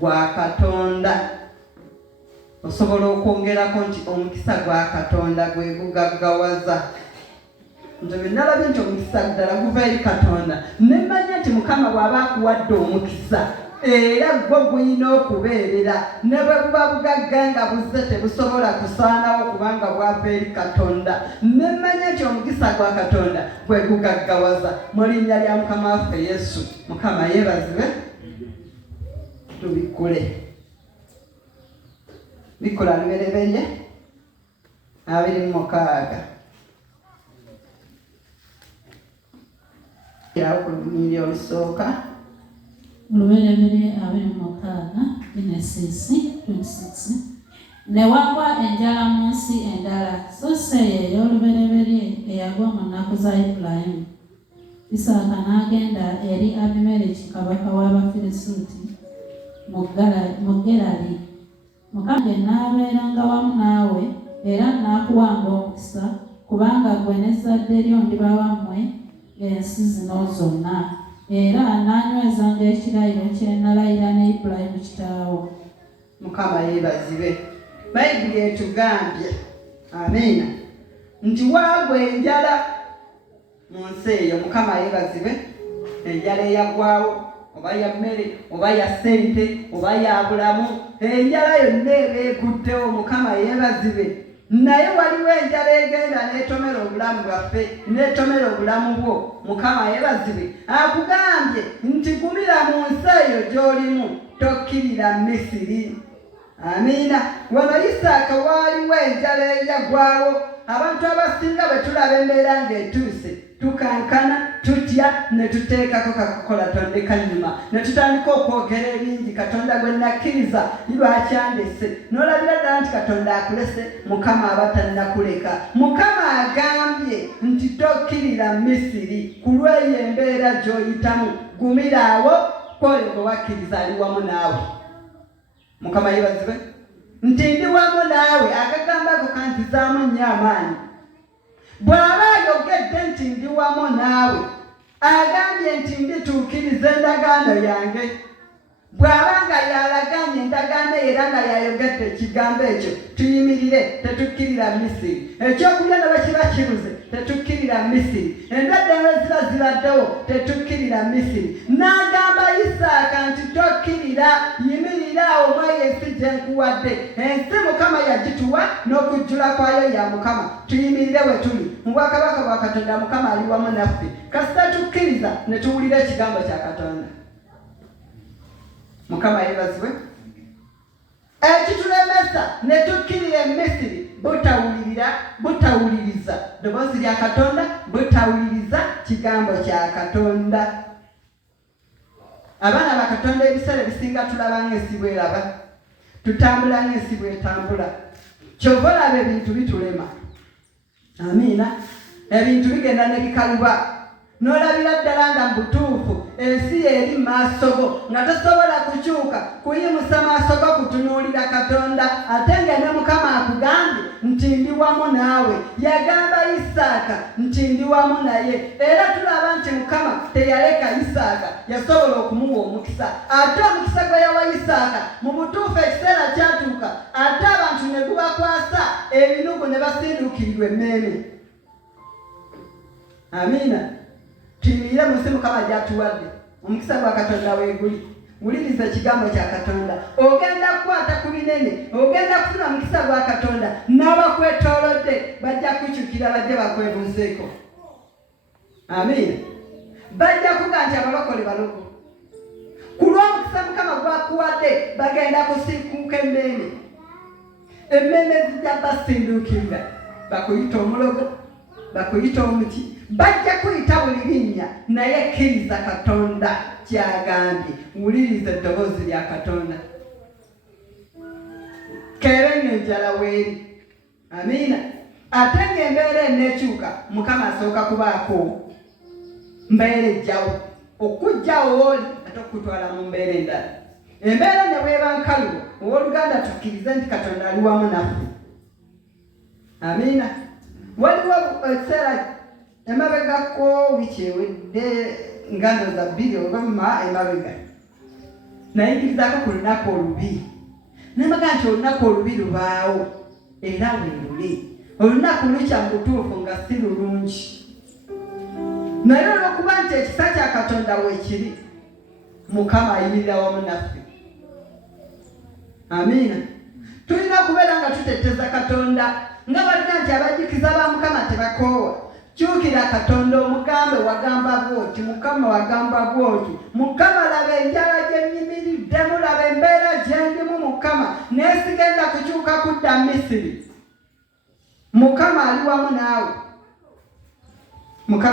gwa Katonda. Osobola okwongerako nti omukisa gwa Katonda gwe gugaggawaza. Nze nalabye nti omukisa ddala guva eri Katonda. Ne mmanya nti Mukama bw'aba akuwadde omukisa era gwo gulina okubeerera. Ne bwe buba bugagga nga buzze tebusobola kusaanawo kubanga bwava eri Katonda. Ne mmanya nti omukisa gwa Katonda gwe gugaggawaza. Mu linnya lya Mukama waffe Yesu. Mukama yeebazibwe. Tubikule. Bikola lubereberye 26. Yawo ku lunyiri olusooka. Lubereberye 26 Genesis 26. Ne wagwa enjala mu nsi endala, so Seera ey'olubereberye eyagwa mu nnaku za Ibulayimu. Isaaka n'agenda eri Abimereki kabaka w'Abafirisuuti mu Gerali. Mukama n'abeeranga wamu naawe era n'akuwanga omukisa, kubanga gwe n'ezzadde lyo ndiba wammwe ensi zino zonna, era n'anywezanga ekirayiro kye nalayira ne Ibulayimu kitaawo. Mukama yeebazibwe. Bayibuli etugambye, amiina, nti waagwa enjala mu nsi eyo. Mukama yeebazibwe. Enjala eyagwawo oba ya mmere oba ya ssente oba ya bulamu, enjala yonna eba ekuttewo. Mukama yeebazibwe. Naye waliwo enjala egenda n'etomera obulamu bwaffe, n'etomera obulamu bwo. Mukama yeebazibwe. Akugambye nti gumira mu nsi eyo gy'olimu, tokkirira Misiri. Amiina. Wano Isaaka waaliwo enjala eyagwawo. Abantu abasinga bwe tulaba embeera ng'etuuse tukankana, tutya, ne tuteekako kakokola tonde kanyuma, ne tutandika okwogera ebingi. Katonda gwe nakkiriza lwaki andese, n'olabira ddala nti Katonda akulese, Mukama aba tannakuleka. Mukama agambye nti tokkirira Misiri ku lw'eyo embeera gy'oyitamu, gumiraawo kwoyo gwe wakkiriza ali wamu naawe. Mukama yeebazibwe. Nti ndi wamu naawe, akagambo ako kantizaamu nnyo amaanyi. Bw'aba ayogedde nti ndi wamu naawe, agambye nti ndituukiriza endagaano yange. Bw'aba nga yalaganye endagaano era nga yayogedde ekigambo ekyo, tuyimirire, tetukkirira Misiri. Ekyokulya ne bwe kiba kibuze, tetukkirira Misiri. Endwadde ne ziba zibaddewo, tetukkirira Misiri. N'agamba Isaaka nti tokkirira, yimirira awo omwayo ensi gye nkuwadde. Ensi Mukama yagituwa, n'okujjula kwayo ya Mukama. Tuyimirire we tuli. Mu bwakabaka bwa Katonda Mukama ali wamu naffe. Kasita tukkiriza ne tuwulira ekigambo kya Katonda. Mukama yeebazibwe. Ekitulemesa ne tukkirira Misiri, butawuliriza ddoboozi lya Katonda, butawuliriza kigambo kya Katonda. Abaana ba Katonda ebiseera ebisinga tulaba ng'ensi bw'eraba, tutambula ng'ensi bw'etambula. Kyova olaba ebintu bitulema. Amiina. Ebintu bigenda ne bikaluba. N'olabira ddala nga mu butuufu ensi eri maaso go, nga tosobola kukyuka kuyimusa maaso go kutunuulira Katonda, ate nga ne Mukama akugambye nti ndi wamu naawe. Yagamba Isaaka nti ndi wamu naye, era tulaba nti Mukama teyaleka Isaaka, yasobola okumuwa omukisa. Ate omukisa gwe yawa Isaaka mu butuufu ekiseera kyatuuka, ate abantu ne gubakwasa ebinugu ne basinduukirirwa emmeeme. Amiina. Tuyimirire mu nsi Mukama gy'atuwadde. Omukisa gwa Katonda weeguli. Wuliriza ekigambo kya Katonda. Ogenda kukwata ku binene, ogenda kufuna omukisa gwa Katonda, n'abakwetoolodde bajja kukyukira bajje bakwebuuzeeko. Amiina. Bajja kuga nti abalokole balogo. Ku lw'omukisa Mukama gwakuwadde bagenda kusiikuuka emmeeme. Emmeeme zijja basinduukirira, bakuyita omulogo, bakuyita omuti, bajja kuyita buli linnya, naye kkiriza Katonda kyagambye. Wuliriza eddoboozi lya Katonda. Keere ng'enjala weeri. Amiina. Ate ng'embeera eneekyuka, Mukama asooka kubaako mbeera ejjawo, okujjawo oli ate okutwala mu mbeera endala. Embeera ne bw'eba nkalubo, owooluganda tukkirize nti Katonda ali wamu naffe. Amiina. Waliwo ekiseera emabegako wiki ewedde ngano za bbiri oba emabega, nayingirizaako ku lunaku olubi nemaga nti olunaku olubi lubaawo era weeruli. Olunaku lukya mu butuufu nga si lulungi, naye olw'okuba nti ekisa kya Katonda weekiri, Mukama ayimirira wamu naffe. Amiina. Tulina okubeera nga tuteteza Katonda nga balina nti abajjukiza ba Mukama tebakoowa. Kyukira Katonda omugambe wagamba bw'oti, Mukama wagamba bw'oti. Mukama laba enjala gye nnyimiriddemu, laba embeera gye ndimu Mukama, naye sigenda kukyuka kudda Misiri. Mukama ali wamu naawe. Mukama